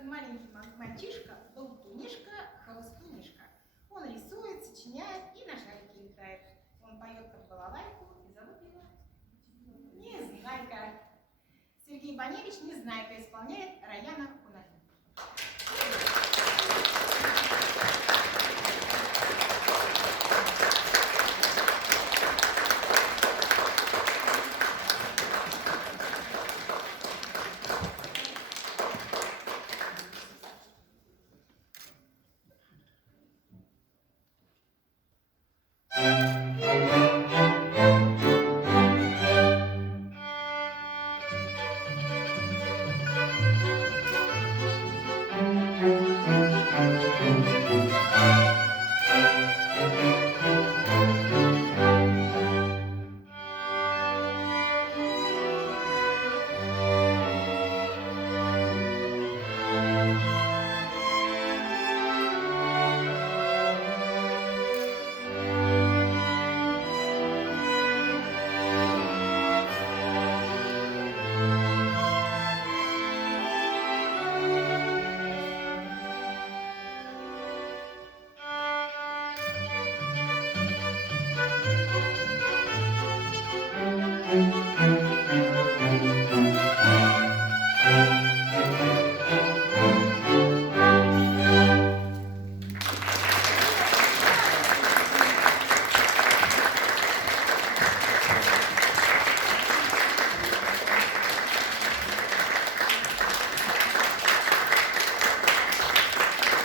один маленький мальчишка, болтунишка, хвостунишка. Он рисует, сочиняет и на шарике летает. Он поет под балалайку и зовут его Незнайка. Сергей Баневич Незнайка исполняет Раяна Кунафи.